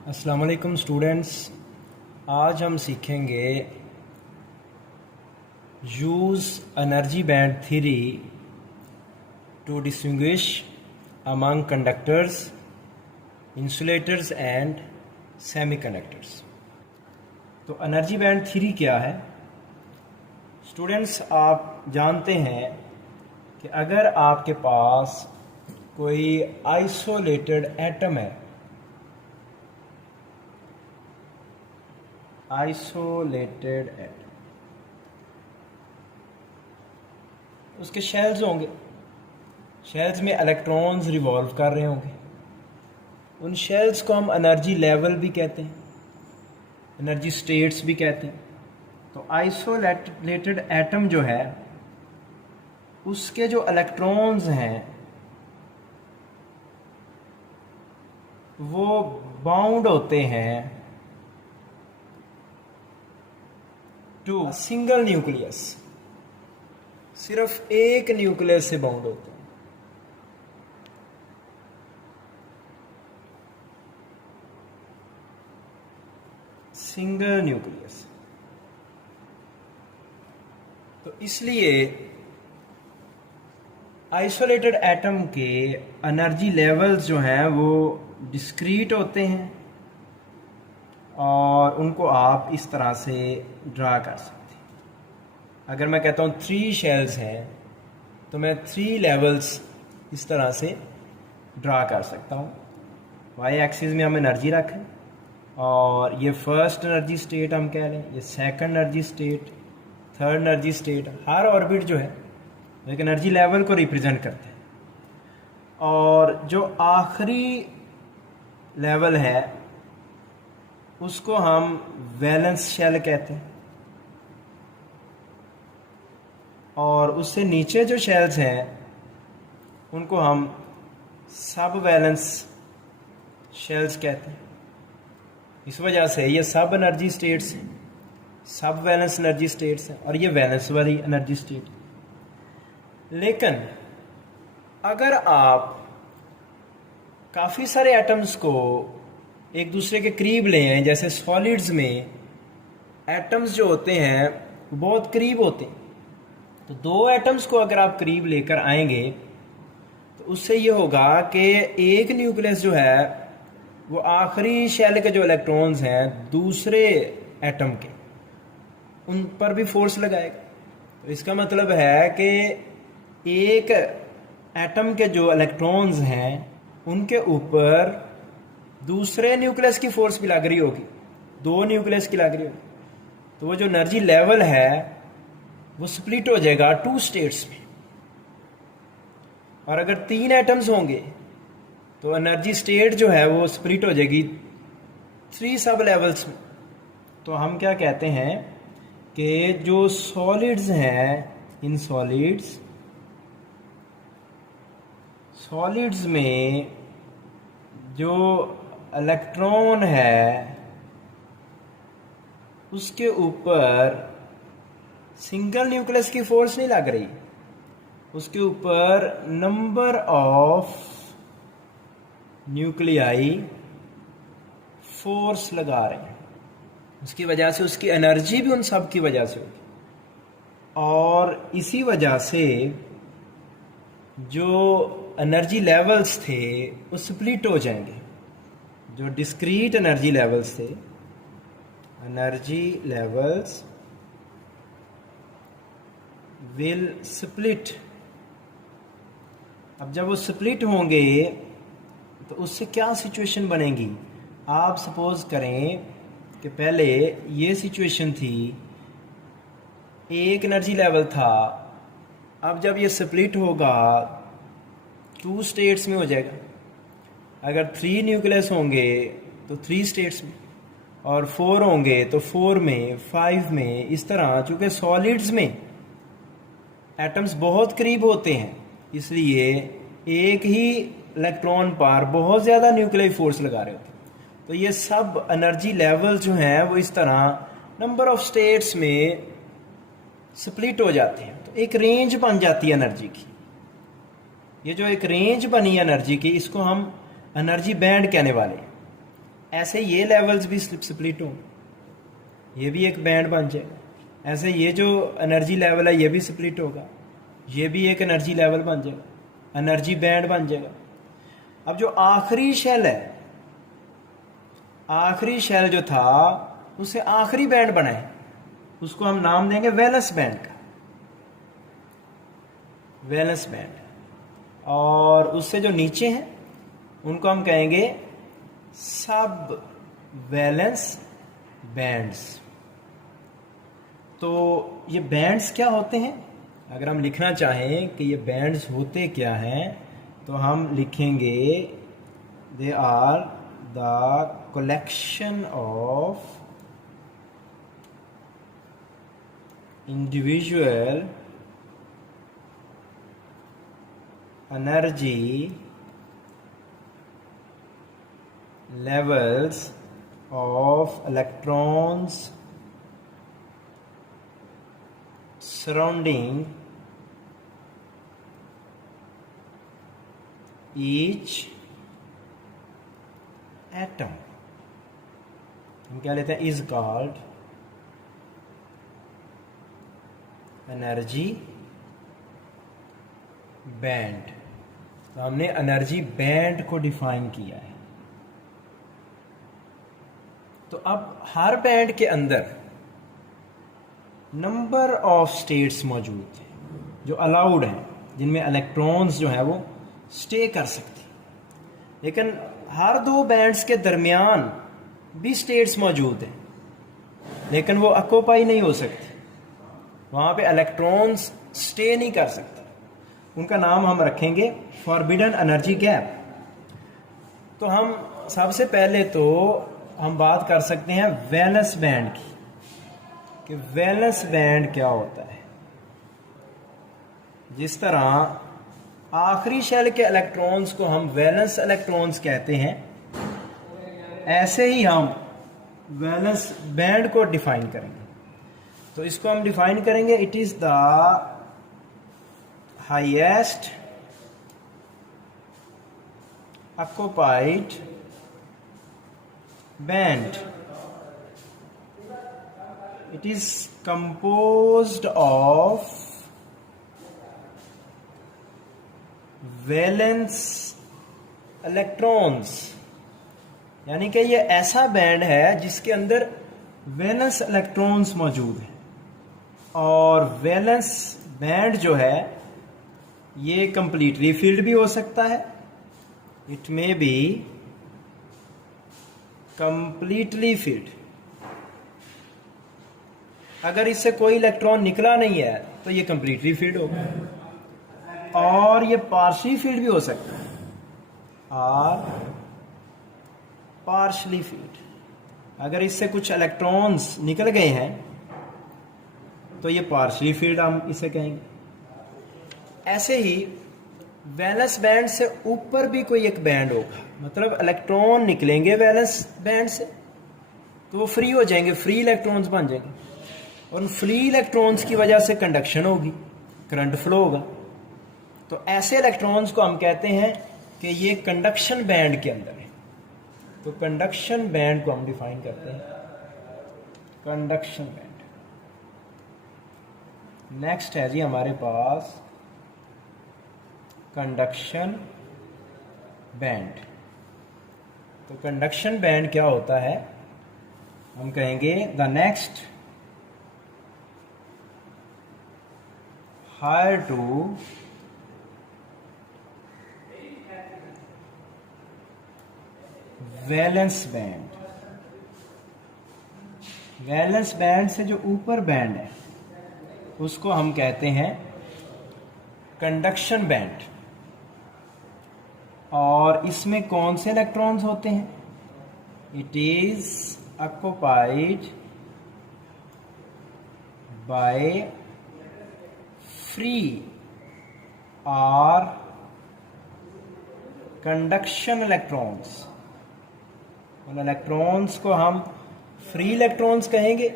अस्सलाम वालेकुम स्टूडेंट्स। आज हम सीखेंगे use energy band theory to distinguish among conductors, insulators and semiconductors. तो एनर्जी बैंड थ्योरी क्या है? स्टूडेंट्स, आप जानते हैं कि अगर आपके पास कोई आइसोलेटेड एटम है, आइसोलेटेड एटम, उसके शेल्स होंगे, शेल्स में इलेक्ट्रॉन्स रिवॉल्व कर रहे होंगे। उन शेल्स को हम एनर्जी लेवल भी कहते हैं, एनर्जी स्टेट्स भी कहते हैं। तो आइसोलेटेड एटम जो है, उसके जो इलेक्ट्रॉन्स हैं वो बाउंड होते हैं टू सिंगल न्यूक्लियस, सिर्फ एक न्यूक्लियस से बाउंड होते हैं। Single nucleus. तो इसलिए आइसोलेटेड एटम के एनर्जी लेवल्स जो हैं वो डिस्क्रीट होते हैं और उनको आप इस तरह से ड्रा कर सकते हैं। अगर मैं कहता हूँ 3 शेल्स हैं तो मैं 3 लेवल्स इस तरह से ड्रा कर सकता हूँ। वाई एक्सिस में हम एनर्जी रखें और ये फर्स्ट एनर्जी स्टेट हम कह लें, ये second energy state, third energy state. हर ऑर्बिट जो है एक एनर्जी लेवल को रिप्रेजेंट करते हैं और जो आखिरी लेवल है उसको हम वैलेंस शेल कहते हैं और उससे नीचे जो शेल्स हैं उनको हम सब वैलेंस शेल्स कहते हैं। इस वजह से ये सब एनर्जी स्टेट्स हैं, सब वैलेंस एनर्जी स्टेट्स हैं और ये वैलेंस वाली एनर्जी स्टेट है। लेकिन अगर आप काफ़ी सारे एटम्स को एक दूसरे के करीब ले आए, जैसे सॉलिड्स में एटम्स जो होते हैं वो बहुत करीब होते हैं, तो 2 एटम्स को अगर आप करीब लेकर आएंगे तो उससे ये होगा कि एक न्यूक्लियस जो है वो आखिरी शेल के जो इलेक्ट्रॉन्स हैं दूसरे एटम के, उन पर भी फोर्स लगाएगा। तो इसका मतलब है कि एक एटम के जो इलेक्ट्रॉन्स हैं उनके ऊपर दूसरे न्यूक्लियस की फोर्स भी लग रही होगी, 2 न्यूक्लियस की लग रही होगी। तो वो जो एनर्जी लेवल है वो स्प्लिट हो जाएगा 2 स्टेट्स में। और अगर 3 एटम्स होंगे तो एनर्जी स्टेट जो है वो स्प्लिट हो जाएगी 3 सब लेवल्स में। तो हम क्या कहते हैं कि जो सॉलिड्स हैं, इन सॉलिड्स में जो इलेक्ट्रॉन है उसके ऊपर सिंगल न्यूक्लियस की फोर्स नहीं लग रही, उसके ऊपर नंबर ऑफ न्यूक्लियाई फोर्स लगा रहे हैं। उसकी वजह से उसकी एनर्जी भी उन सब की वजह से होगी और इसी वजह से जो एनर्जी लेवल्स थे वो स्प्लिट हो जाएंगे। जो डिस्क्रीट एनर्जी लेवल्स थे, एनर्जी लेवल्स विल स्प्लिट। अब जब वो स्प्लिट होंगे तो उससे क्या सिचुएशन बनेगी? आप सपोज करें कि पहले ये सिचुएशन थी, एक एनर्जी लेवल था, अब जब ये स्प्लिट होगा 2 स्टेट्स में हो जाएगा। अगर 3 न्यूक्लियस होंगे तो 3 स्टेट्स में, और 4 होंगे तो 4 में, 5 में, इस तरह। चूंकि सॉलिड्स में एटम्स बहुत करीब होते हैं इसलिए एक ही इलेक्ट्रॉन पर बहुत ज़्यादा न्यूक्लियर फोर्स लगा रहे होते हैं। तो ये सब एनर्जी लेवल जो हैं वो इस तरह नंबर ऑफ स्टेट्स में स्प्लिट हो जाते हैं। तो एक रेंज बन जाती है एनर्जी की। ये जो एक रेंज बनी है एनर्जी की, इसको हम एनर्जी बैंड कहने वाले हैं। ऐसे ये लेवल्स भी स्प्लिट हों, ये भी एक बैंड बन जाएगा। ऐसे ये जो एनर्जी लेवल है ये भी स्प्लिट होगा, ये भी एक एनर्जी लेवल बन जाएगा, एनर्जी बैंड बन जाएगा। अब जो आखिरी शेल है, आखिरी शेल जो था उससे आखिरी बैंड बना है, उसको हम नाम देंगे वैलेंस बैंड का, वैलेंस बैंड। और उससे जो नीचे हैं उनको हम कहेंगे सब वैलेंस बैंड्स। तो ये बैंड्स क्या होते हैं? अगर हम लिखना चाहें कि ये बैंड्स होते क्या हैं, तो हम लिखेंगे they are the collection of individual energy levels of electrons surrounding each atom। हम क्या लेते हैं? is called energy band. तो हमने एनर्जी बैंड को डिफाइन किया है। तो अब हर बैंड के अंदर नंबर ऑफ स्टेट्स मौजूद हैं जो अलाउड हैं, जिनमें इलेक्ट्रॉन्स जो है वो स्टे कर सकते हैं। लेकिन हर दो बैंड्स के दरमियान भी स्टेट्स मौजूद हैं, लेकिन वो ऑक्यूपाई नहीं हो सकती, वहाँ पे इलेक्ट्रॉन्स स्टे नहीं कर सकते। उनका नाम हम रखेंगे फॉरबिडन एनर्जी गैप। तो हम सबसे पहले तो हम बात कर सकते हैं वैलेंस बैंड की, कि वैलेंस बैंड क्या होता है। जिस तरह आखिरी शेल के इलेक्ट्रॉन्स को हम वैलेंस इलेक्ट्रॉन्स कहते हैं, ऐसे ही हम वैलेंस बैंड को डिफाइन करेंगे। तो इसको हम डिफाइन करेंगे, it is the highest occupied band. It is composed of valence electrons। यानी कि ये ऐसा बैंड है जिसके अंदर वैलेंस इलेक्ट्रॉन्स मौजूद हैं। और वैलेंस बैंड जो है ये कंप्लीटली फील्ड भी हो सकता है, it may be completely field. अगर इससे कोई इलेक्ट्रॉन निकला नहीं है तो ये कंप्लीटली फील्ड होगा, और ये पार्शली फील्ड भी हो सकता है, और पार्शली फील्ड। अगर इससे कुछ इलेक्ट्रॉन्स निकल गए हैं तो ये पार्शली फील्ड हम इसे कहेंगे। ऐसे ही वैलेंस बैंड से ऊपर भी कोई एक बैंड होगा, मतलब इलेक्ट्रॉन निकलेंगे वैलेंस बैंड से तो वो फ्री हो जाएंगे, फ्री इलेक्ट्रॉन्स बन जाएंगे, और उन फ्री इलेक्ट्रॉन्स की वजह से कंडक्शन होगी, करंट फ्लो होगा। तो ऐसे इलेक्ट्रॉन्स को हम कहते हैं कि ये कंडक्शन बैंड के अंदर है। तो कंडक्शन बैंड को हम डिफाइन करते हैं, कंडक्शन बैंड। नेक्स्ट है जी हमारे पास कंडक्शन बैंड। तो कंडक्शन बैंड क्या होता है? हम कहेंगे the next higher to valence band. Valence band से जो ऊपर बैंड है उसको हम कहते हैं कंडक्शन बैंड। और इसमें कौन से इलेक्ट्रॉन्स होते हैं? It is occupied by free or conduction electrons। उन इलेक्ट्रॉन्स को हम फ्री इलेक्ट्रॉन्स कहेंगे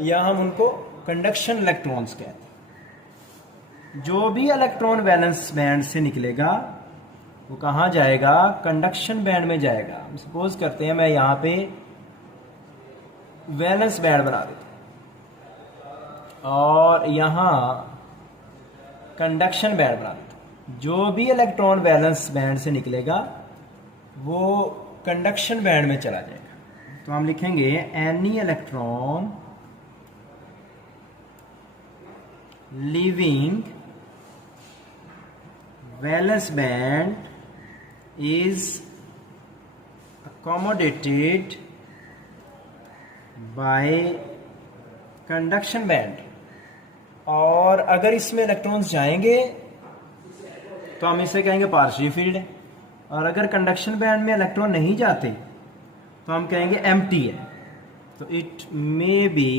या हम उनको कंडक्शन इलेक्ट्रॉन्स कहते हैं। जो भी इलेक्ट्रॉन वैलेंस बैंड से निकलेगा वो कहाँ जाएगा? कंडक्शन बैंड में जाएगा। सपोज करते हैं मैं यहाँ पे वैलेंस बैंड बना देता हूँ और यहाँ कंडक्शन बैंड बना देता हूँ। जो भी इलेक्ट्रॉन वैलेंस बैंड से निकलेगा वो कंडक्शन बैंड में चला जाएगा। तो हम लिखेंगे any electron leaving valence band is accommodated by conduction band। और अगर इसमें इलेक्ट्रॉन्स जाएंगे तो हम इसे कहेंगे पार्शियल फील्ड है, और अगर कंडक्शन बैंड में इलेक्ट्रॉन नहीं जाते तो हम कहेंगे एम्प्टी है। तो इट मे बी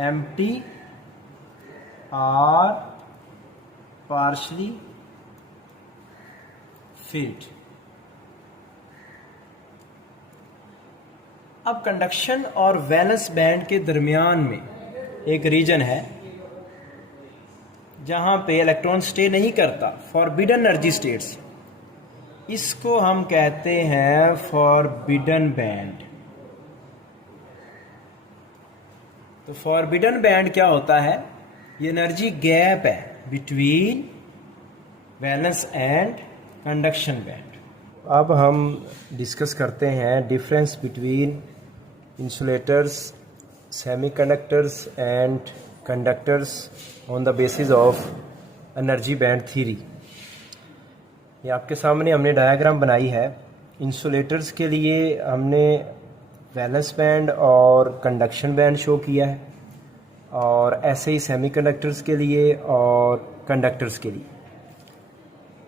एम्प्टी और पार्शली फील्ड। अब कंडक्शन और वैलेंस बैंड के दरमियान में एक रीजन है जहां पे इलेक्ट्रॉन स्टे नहीं करता, फॉरबिडन एनर्जी स्टेट्स। इसको हम कहते हैं फॉरबिडन बैंड। तो फॉरबिडन बैंड क्या होता है? ये एनर्जी गैप है between valence and conduction band. अब हम डिस्कस करते हैं difference between insulators, semiconductors and conductors on the basis of energy band theory. ये आपके सामने हमने डायग्राम बनाई है। इंसुलेटर्स के लिए हमने वैलेंस बैंड और कंडक्शन बैंड शो किया है, और ऐसे ही सेमीकंडक्टर्स के लिए और कंडक्टर्स के लिए।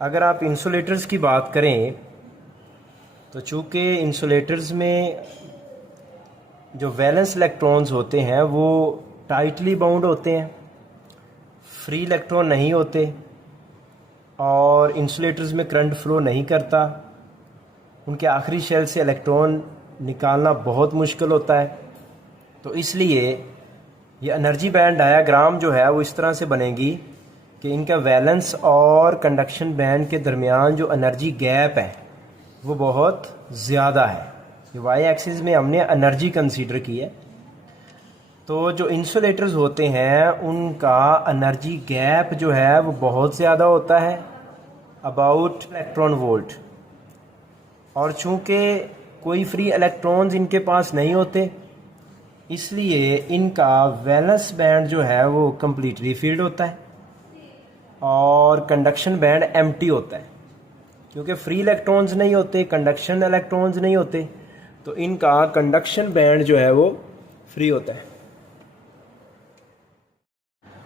अगर आप इंसुलेटर्स की बात करें तो चूँकि इंसुलेटर्स में जो वैलेंस इलेक्ट्रॉन्स होते हैं वो टाइटली बाउंड होते हैं, फ्री इलेक्ट्रॉन नहीं होते, और इंसुलेटर्स में करंट फ्लो नहीं करता। उनके आखिरी शेल से इलेक्ट्रॉन निकालना बहुत मुश्किल होता है। तो इसलिए ये एनर्जी बैंड डायग्राम जो है वो इस तरह से बनेगी कि इनका वैलेंस और कंडक्शन बैंड के दरमियान जो एनर्जी गैप है वो बहुत ज़्यादा है। ये वाई एक्सिस में हमने एनर्जी कंसीडर की है। तो जो इंसुलेटर्स होते हैं उनका एनर्जी गैप जो है वो बहुत ज़्यादा होता है, अबाउट इलेक्ट्रॉन वोल्ट। और चूँकि कोई फ्री इलेक्ट्रॉन्स इनके पास नहीं होते, इसलिए इनका वैलेंस बैंड जो है वो कम्प्लीटली फील्ड होता है और कंडक्शन बैंड एम्प्टी होता है। क्योंकि फ्री इलेक्ट्रॉन्स नहीं होते, कंडक्शन इलेक्ट्रॉन्स नहीं होते, तो इनका कंडक्शन बैंड जो है वो फ्री होता है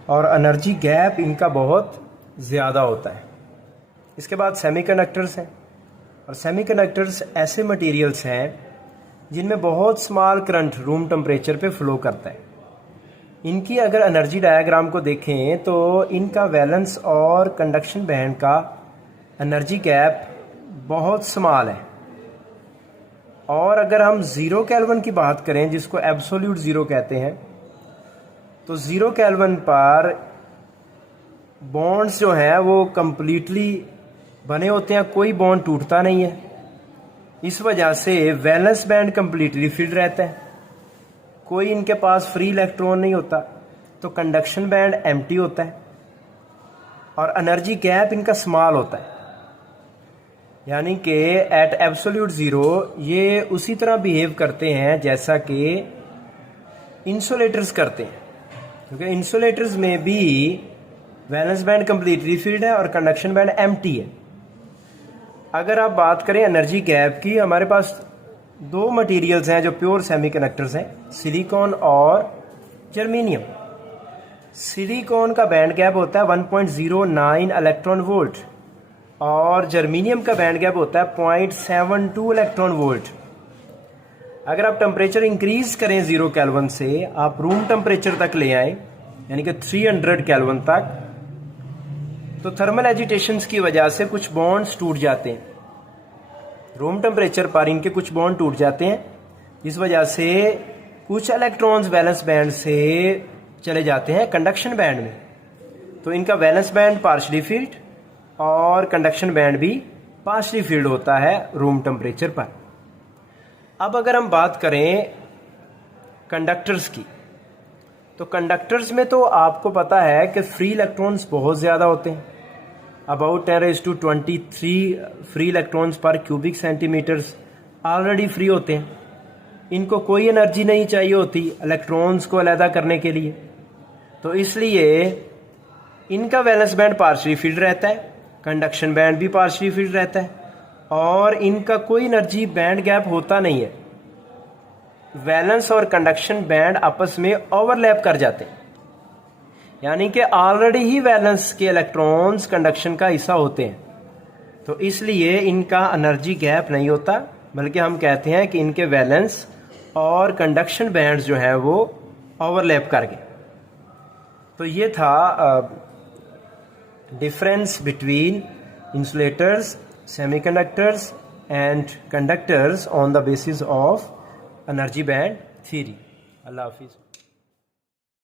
और एनर्जी गैप इनका बहुत ज़्यादा होता है। इसके बाद सेमीकंडक्टर्स हैं, और सेमीकंडक्टर्स ऐसे मटेरियल्स हैं जिनमें बहुत स्मॉल करंट रूम टेम्परेचर पे फ्लो करता है। इनकी अगर एनर्जी डायग्राम को देखें तो इनका वैलेंस और कंडक्शन बैंड का एनर्जी गैप बहुत स्मॉल है। और अगर हम ज़ीरो केल्विन की बात करें, जिसको एब्सोल्यूट ज़ीरो कहते हैं, तो ज़ीरो केल्विन पर बॉन्ड्स जो हैं वो कम्प्लीटली बने होते हैं, कोई बॉन्ड टूटता नहीं है। इस वजह से वैलेंस बैंड कम्प्लीटली फिल्ड रहता है, कोई इनके पास फ्री इलेक्ट्रॉन नहीं होता। तो कंडक्शन बैंड एम्प्टी होता है और एनर्जी गैप इनका स्मॉल होता है। यानी कि एट एब्सोल्यूट ज़ीरो ये उसी तरह बिहेव करते हैं जैसा कि इंसुलेटर्स करते हैं, क्योंकि इंसुलेटर्स में भी वैलेंस बैंड कम्प्लीटली फिल्ड है और कंडक्शन बैंड एम्प्टी है। अगर आप बात करें एनर्जी गैप की, हमारे पास दो मटेरियल्स हैं जो प्योर सेमीकंडक्टर्स हैं, सिलिकॉन और जर्मेनियम। सिलिकॉन का बैंड गैप होता है 1.09 इलेक्ट्रॉन वोल्ट और जर्मेनियम का बैंड गैप होता है 0.72 इलेक्ट्रॉन वोल्ट। अगर आप टेम्परेचर इंक्रीज करें 0 केल्विन से, आप रूम टेम्परेचर तक ले आए, यानी कि 300 केल्विन तक, तो थर्मल एजिटेशंस की वजह से कुछ बॉन्ड्स टूट जाते हैं। रूम टेम्परेचर पर इनके कुछ बॉन्ड टूट जाते हैं, इस वजह से कुछ इलेक्ट्रॉन्स वैलेंस बैंड से चले जाते हैं कंडक्शन बैंड में। तो इनका वैलेंस बैंड पार्शली फील्ड और कंडक्शन बैंड भी पार्शली फील्ड होता है रूम टेम्परेचर पर। अब अगर हम बात करें कंडक्टर्स की, तो कंडक्टर्स में तो आपको पता है कि फ्री इलेक्ट्रॉन्स बहुत ज़्यादा होते हैं, अबाउट 10⁻23 फ्री इलेक्ट्रॉन्स पर क्यूबिक सेंटीमीटर्स ऑलरेडी फ्री होते हैं। इनको कोई एनर्जी नहीं चाहिए होती इलेक्ट्रॉन्स को अलहदा करने के लिए, तो इसलिए इनका वैलेंस बैंड पार्शली फील्ड रहता है, कंडक्शन बैंड भी पार्शली फील्ड रहता है, और इनका कोई एनर्जी बैंड गैप होता नहीं है। वैलेंस और कंडक्शन बैंड आपस में ओवरलैप कर जाते हैं, यानी कि ऑलरेडी ही वैलेंस के इलेक्ट्रॉन्स कंडक्शन का हिस्सा होते हैं, तो इसलिए इनका एनर्जी गैप नहीं होता, बल्कि हम कहते हैं कि इनके वैलेंस और कंडक्शन बैंड्स जो है वो ओवरलैप कर गए। तो ये था difference between insulators, semiconductors and conductors on the basis of energy band theory. अल्लाह हाफिज़।